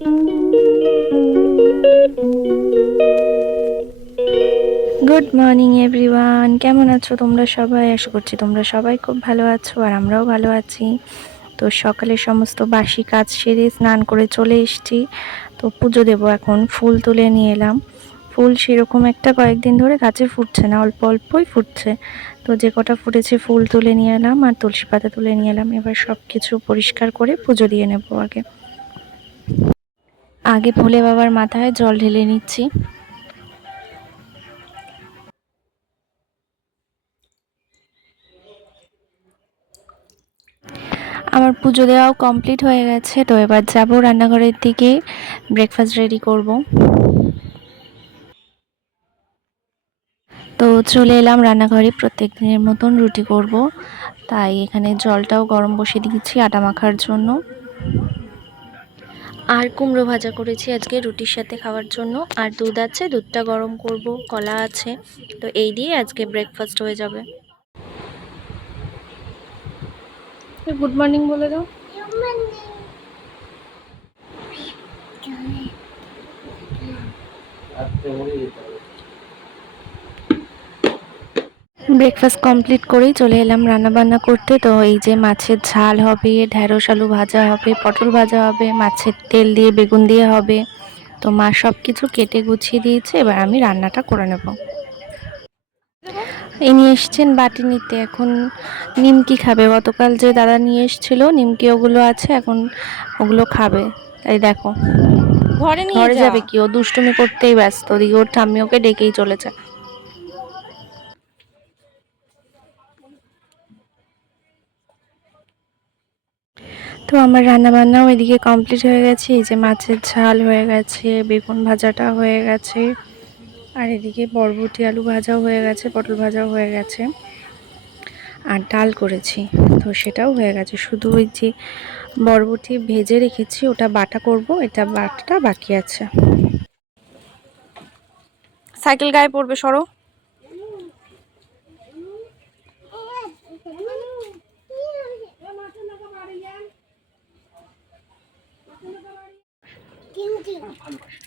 Good morning everyone, কেমন আছো তোমরা সবাই? আশা করছি তোমরা সবাই খুব ভালো আছো আর আমরাও ভালো আছি। তো সকালে সমস্ত বাসি কাজ সেরে স্নান করে চলে এসেছি। তো পুজো দেবো এখন। ফুল তুলে নিয়ে এলাম। ফুল সেরকম একটা কয়েকদিন ধরে গাছে ফুটছে না, অল্প অল্পই ফুটছে। তো যে কটা ফুটেছে ফুল তুলে নিয়ে এলাম আর তুলসী পাতা তুলে নিয়ে এলাম। এবার সব কিছু পরিষ্কার করে পুজো দিয়ে নেবো। আগে আগে ভোলে বাবার মাথায় জল ঢেলে নিচ্ছি। আমার পুজো দেওয়াও কমপ্লিট হয়ে গেছে। তো এবার যাবো রান্নাঘরের দিকে, ব্রেকফাস্ট রেডি করব। তো চলে এলাম রান্নাঘরে, প্রত্যেক দিনের মতন রুটি করব। তাই এখানে জলটাও গরম বসিয়ে দিয়েছি আটা মাখার জন্য। আর কুমড়ো ভাজা করেছি আজকে রুটির সাথে খাওয়ার জন্য। আর দুধ আছে, দুধটা গরম করব, কলা আছে। তো এই দিয়ে আজকে ব্রেকফাস্ট হয়ে যাবে। গুড মর্নিং বলে দাও। ব্রেকফাস্ট কমপ্লিট করেই চলে এলাম রান্না বান্না করতে। তো এই যে মাছের ঝাল হবে, ঢ্যাঁড়স আলু ভাজা হবে, পটল ভাজা হবে, মাছের তেল দিয়ে বেগুন দিয়ে হবে। তো মা সব কিছু কেটে গুছিয়ে দিয়েছে, এবার আমি রান্নাটা করে নেব। এই নিয়ে এসছেন বাটি নিতে, এখন নিমকি খাবে। গতকাল যে দাদা নিয়ে এসেছিল নিমকি, ওগুলো আছে, এখন ওগুলো খাবে। তাই দেখো, ঘরে যাবে কি, ও দুষ্টুমি করতেই ব্যস্ত। ওদিকে ওর ঠাম্মি ওকে ডেকেই চলেছে। তো আমার রান্না বান্নাও এদিকে কমপ্লিট হয়ে গেছে। এই যে মাছের ঝাল হয়ে গেছে, বেগুন ভাজাটা হয়ে গেছে, আর এদিকে বরবটি আলু ভাজাও হয়ে গেছে, পটল ভাজাও হয়ে গেছে, আর ডাল করেছি। তো সেটাও হয়ে গেছে, শুধু ওই যে বরবটি ভেজে রেখেছি ওটা বাটা করব, এটা বাটাটা বাকি আছে। সাইকেল গায়ে পড়বে, সরো।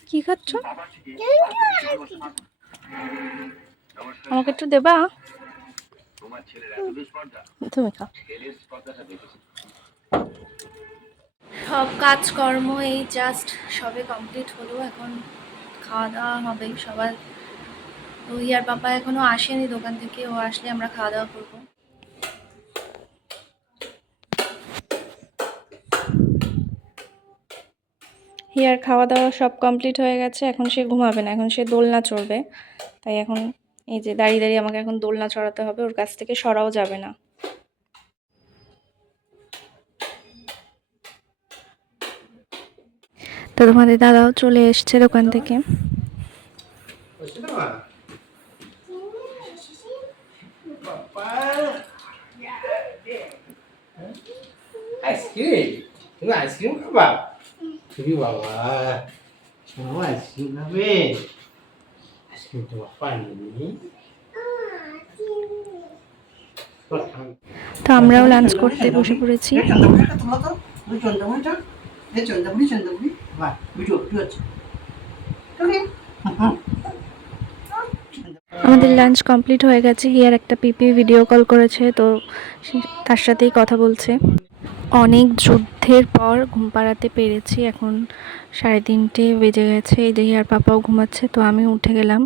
কি খাচ্ছ? আমাকে একটু দেবা? তুমি খাও। সব কাজকর্ম এই জাস্ট সবে কমপ্লিট হলো, এখন খাওয়া দাওয়া হবে সবার। তো ইয়ার পাপা এখনো আসেনি দোকান থেকে, ও আসলে আমরা খাওয়া দাওয়া করবো। হিয়ার খাওয়া দাওয়া সব কমপ্লিট হয়ে গেছে, এখন সে ঘুমাবে না, এখন সে দোলনা চড়বে। তাই এখন এই যে দাঁড়িয়ে দাঁড়িয়ে আমাকে এখন দোলনা চড়াতে হবে, ওর কাছ থেকে সরাও যাবে না। তো তোমাদের দাদাও চলে এসছে দোকান থেকে। আইসক্রিম? তুমি আইসক্রিম খাবা? তুমি বাবা আইসক্রিম খাবে? আইসক্রিম তোমার পানি। তো আমরাও লাঞ্চ করতে বসে পড়েছি। আমাদের লাঞ্চ কমপ্লিট হয়ে গেছে। হিয়ার একটা পিপি ভিডিও কল করেছে, তো তার সাথেই কথা বলছে। অনেক যুদ্ধের পর ঘুম পাড়াতে পেরেছি, এখন 3:30 বেজে গেছে। এই যে হিয়ার পাপাও ঘুমাচ্ছে, তো আমি উঠে গেলাম।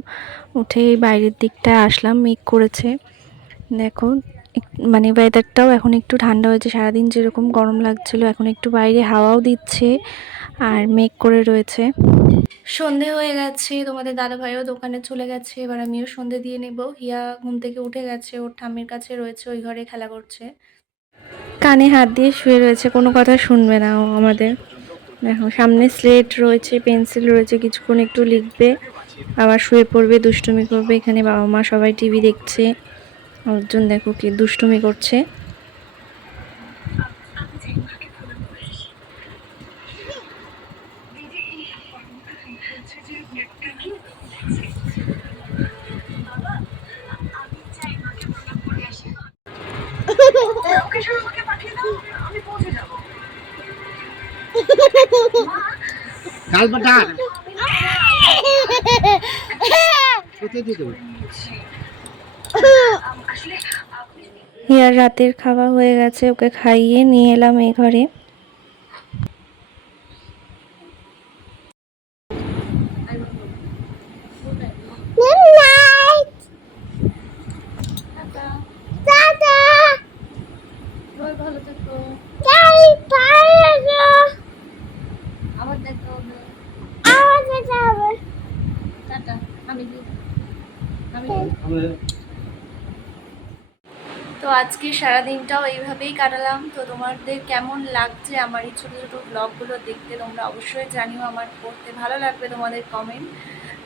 উঠে বাইরের দিকটা আসলাম, মেঘ করেছে দেখো। মানে ওয়েদারটাও এখন একটু ঠান্ডা হয়েছে, সারাদিন যেরকম গরম লাগছিল এখন একটু বাইরে হাওয়াও দিচ্ছে আর মেঘ করে রয়েছে। সন্ধে হয়ে গেছে, তোমাদের দাদা ভাইও দোকানে চলে গেছে, এবার আমিও সন্ধে দিয়ে নেব। হিয়া ঘুম থেকে উঠে গেছে, ওর ঠাম্মির কাছে রয়েছে, ওই ঘরে খেলা করছে, কানে হাত দিয়ে শুয়ে রয়েছে, কোনো কথা শুনবে না ও আমাদের। দেখো সামনে স্লেট রয়েছে, পেন্সিল রয়েছে, কিছুক্ষণ একটু লিখবে, আবার শুয়ে পড়বে, দুষ্টুমি করবে। এখানে বাবা মা সবাই টিভি দেখছে, অর্জুন দেখো কি দুষ্টুমি করছে। কাল বাটা কোথায় দিয়ে দেবো? হিয়ার রাতের খাওয়া হয়ে গেছে, ওকে খাইয়ে নিয়ে এলাম এই ঘরে। তো আজকে সারাদিনটাও এইভাবেই কাটালাম। তো তোমাদের কেমন লাগছে আমার এই ছোটো ছোটো ব্লগগুলো দেখতে তোমরা অবশ্যই জানিও, আমার পড়তে ভালো লাগবে তোমাদের কমেন্ট।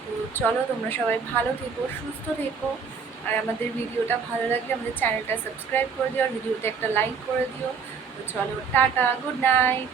তো চলো, তোমরা সবাই ভালো থেকো, সুস্থ থেকো, আর আমাদের ভিডিওটা ভালো লাগলে আমাদের চ্যানেলটা সাবস্ক্রাইব করে দিও, আর ভিডিওতে একটা লাইক করে দিও। তো চলো, টাটা, গুড নাইট।